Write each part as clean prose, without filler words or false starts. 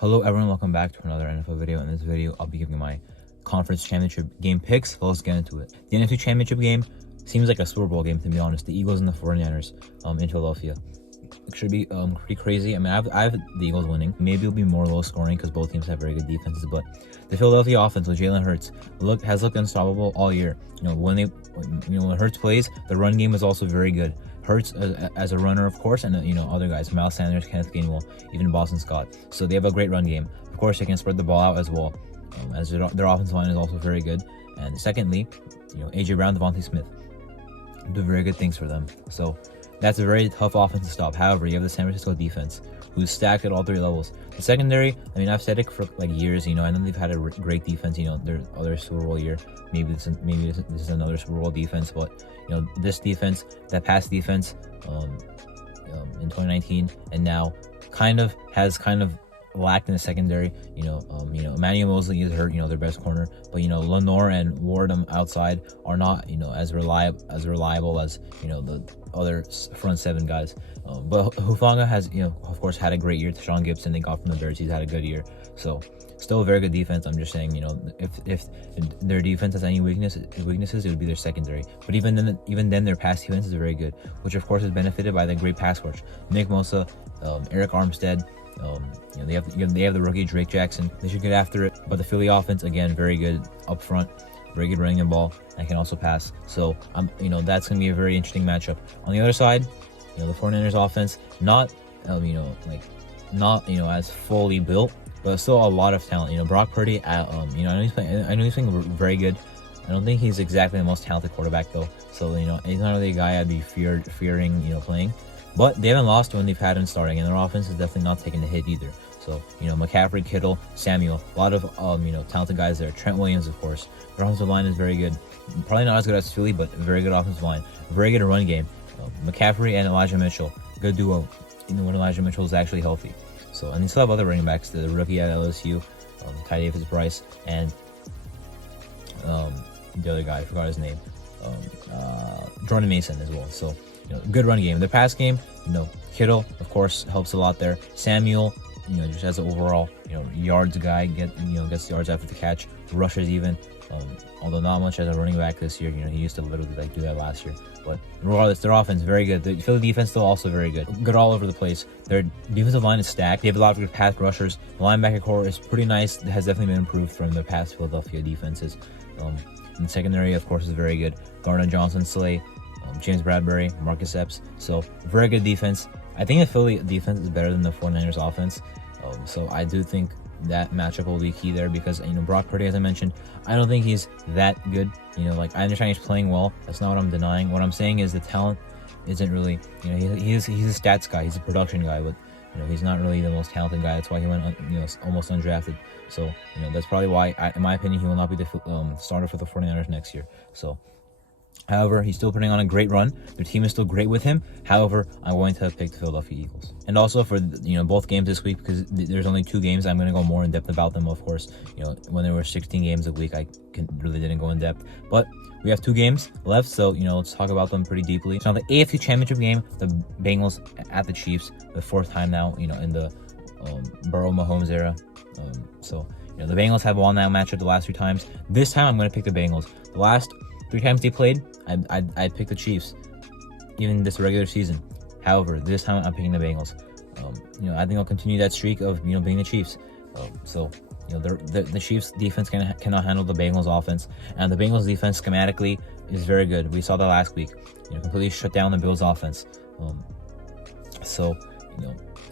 Hello everyone, welcome back to another NFL video. In this video, I'll be giving my conference championship game picks. So let's get into it. The NFC championship game seems like a Super Bowl game, to be honest. The Eagles and the 49ers in Philadelphia. It should be pretty crazy. I mean, I have the Eagles winning. Maybe it'll be more low scoring because both teams have very good defenses, but the Philadelphia offense with Jalen Hurts has looked unstoppable all year. When Hurts plays, the run game is also very good. Hurts as a runner, of course, and other guys, Miles Sanders, Kenneth Gainwell, even Boston Scott. So they have a great run game. Of course, they can spread the ball out as well, as their offensive line is also very good. And secondly, AJ Brown, Devontae Smith do very good things for them. So that's a very tough offense to stop. However, you have the San Francisco defense, who's stacked at all three levels. The secondary, I mean, I've said it for like years. I know they've had a great defense. Their other Super Bowl year. Maybe this is another Super Bowl defense, but this defense, that past defense, in 2019, and now has lacked in the secondary. Emmanuel Mosley is hurt. Their best corner, but Lenore and Wardham outside are not as reliable as the other front seven guys. But Hufanga has of course had a great year. Sean Gibson they got from the Bears, he's had a good year. So still a very good defense. I'm just saying, if their defense has any weaknesses, it would be their secondary. But even then, their pass defense is very good, which of course is benefited by the great pass rush. Nick Bosa, Eric Armstead. They have the rookie Drake Jackson. They should get after it. But the Philly offense, again, very good up front, very good running the ball, and can also pass. So that's gonna be a very interesting matchup. On the other side, the 49ers offense, not as fully built, but still a lot of talent. Brock Purdy, I know he's playing very good. I don't think he's exactly the most talented quarterback though. So he's not really a guy I'd be fearing playing. But they haven't lost when they've had him starting, and their offense is definitely not taking a hit either. So, McCaffrey, Kittle, Samuel, a lot of, talented guys there. Trent Williams, of course. Their offensive line is very good. Probably not as good as Philly, but a very good offensive line. Very good run game. McCaffrey and Elijah Mitchell, good duo. When Elijah Mitchell is actually healthy. So, and they still have other running backs. The rookie at LSU, Ty Davis Price, and the other guy, I forgot his name, Jordan Mason as well. So, good run game. The pass game, Kittle, of course, helps a lot there. Samuel, just as an overall, yards guy, gets yards after the catch, rushes even. Although not much as a running back this year. He used to literally do that last year. But regardless, their offense very good. The Philly defense still also very good. Good all over the place. Their defensive line is stacked. They have a lot of good pass rushers. The linebacker core is pretty nice. It has definitely been improved from the past Philadelphia defenses. And the secondary, of course, is very good. Gardner Johnson, Slay, James Bradbury, Marcus Epps. So very good defense. I think the Philly defense is better than the 49ers offense. So I do think that matchup will be key there because Brock Purdy, as I mentioned, I don't think he's that good. I understand he's playing well. That's not what I'm denying. What I'm saying is the talent isn't really. He's a stats guy. He's a production guy, but he's not really the most talented guy. That's why he went almost undrafted. So that's probably why, in my opinion, he will not be the starter for the 49ers next year. So. However, he's still putting on a great run. Their team is still great with him. However, I'm going to pick the Philadelphia Eagles. And also for both games this week, because there's only 2 games, I'm going to go more in depth about them. Of course, when there were 16 games a week, I really didn't go in depth. But we have 2 games left, so let's talk about them pretty deeply. So the AFC Championship game, the Bengals at the Chiefs, the 4th time now, in the Burrow Mahomes era. So the Bengals have won that matchup the last 3 times. This time, I'm going to pick the Bengals. The last 3 times they played, I'd pick the Chiefs, even this regular season. However, this time I'm picking the Bengals. I think I'll continue that streak of being the Chiefs. The Chiefs defense cannot handle the Bengals offense, and the Bengals defense schematically is very good. We saw that last week. Completely shut down the Bills offense.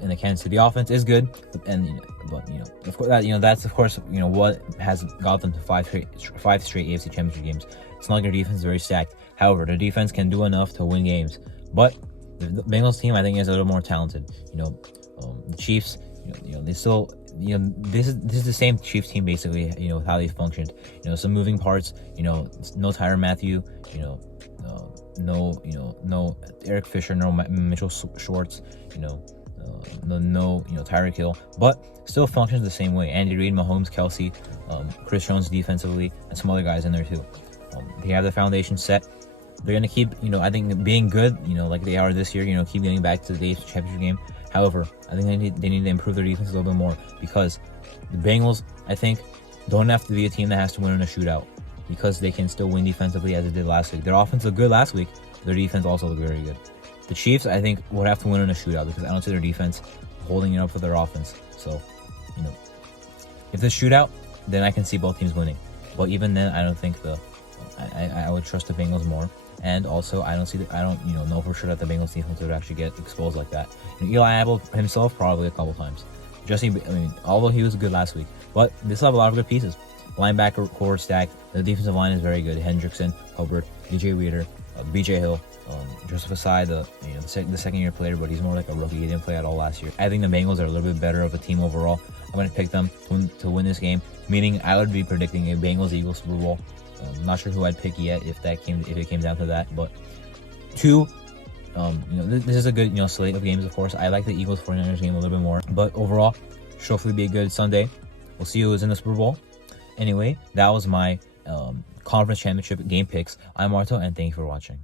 And the Kansas City offense is good, of course that's of course what has got them to 5 straight AFC Championship games. It's not like their defense is very stacked. However, their defense can do enough to win games. But the Bengals team, I think, is a little more talented. The Chiefs, they still, this is the same Chiefs team basically. With how they functioned. Some moving parts. No Tyrann Mathieu. No Eric Fisher. No Mitchell Schwartz. No Tyreek Hill, but still functions the same way. Andy Reid, Mahomes, Kelsey, Chris Jones defensively, and some other guys in there too. They have the foundation set. They're gonna keep, I think, being good, like they are this year. Keep getting back to the AFC Championship game. However, I think they need to improve their defense a little bit more, because the Bengals, I think, don't have to be a team that has to win in a shootout, because they can still win defensively as it did last week. Their offense looked good last week. Their defense also looked very good. The Chiefs, I think, would have to win in a shootout, because I don't see their defense holding it up for their offense. So, if the shootout, then I can see both teams winning. But even then, I don't think I would trust the Bengals more. And also, I don't know for sure that the Bengals defense would actually get exposed like that. Eli Apple himself, probably a couple times. Although he was good last week, but they still have a lot of good pieces. Linebacker core stacked. The defensive line is very good. Hendrickson, Hubbard, DJ Reader, BJ Hill, Joseph Asai, the second year player, but he's more like a rookie. He didn't play at all last year. I think the Bengals are a little bit better of a team overall. I'm going to pick them to win this game, meaning I would be predicting a Bengals-Eagles Super Bowl. I'm not sure who I'd pick yet if it came down to that, but this is a good slate of games. Of course, I like the Eagles 49ers game a little bit more, but overall, should hopefully be a good Sunday. We'll see who's in the Super Bowl. Anyway, that was my conference championship game picks. I'm Marto, and thank you for watching.